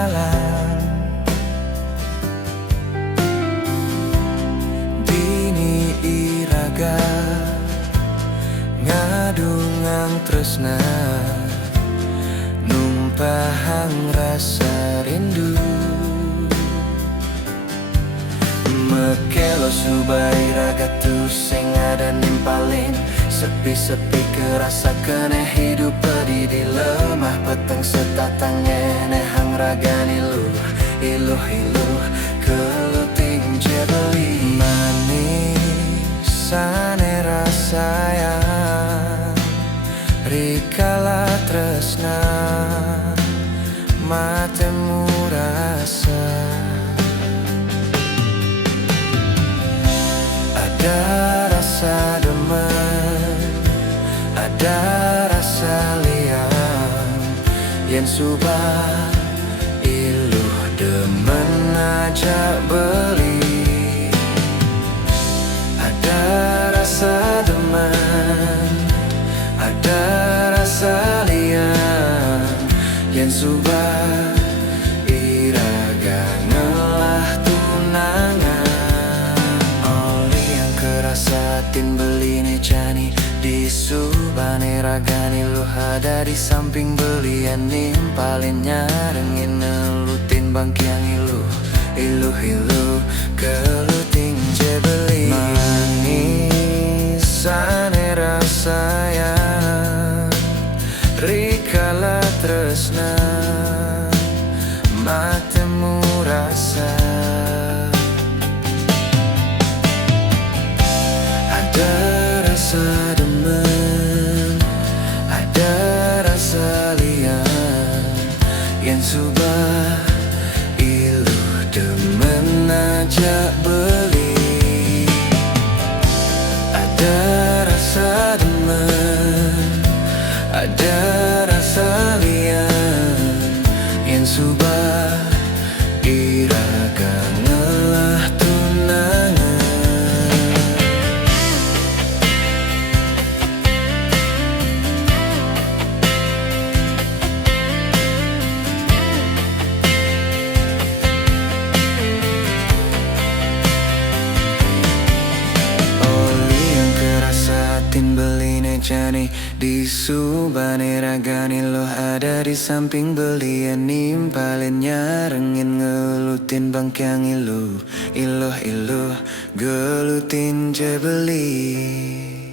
dalam dini iraga ngadungang tresna numpahang rasa rindu mekelo subai ragatu sing ada nimpalin sepi-sepi kerasa kene hidup pedih lemah peteng setatang enehang ragani iluh keluting jebeli manis ane rasayang rikala tresna matemu rasa ada rasa demen ada rasa liang yen subah iluh demen aja beli ada rasa demen ada rasa liang yen subah iraga ngelah tunangan oli yang kerasa timbeli ne jani di subane ragani lu ada di samping belian nimpalin nyarengin nelutin bangkiang iluh keluting jebeli manis ane rasayang rikala tresna matemu rasa ada rasa demen ada rasa liang yang subah iluh demen aja beli ada rasa demen ada rasa liang yang subah iraga ngelah tunangan beline jani di subane ragani lo ada di samping belian nimpalin nyarengin ngelutin bangkiang iluh gelutin jebeli.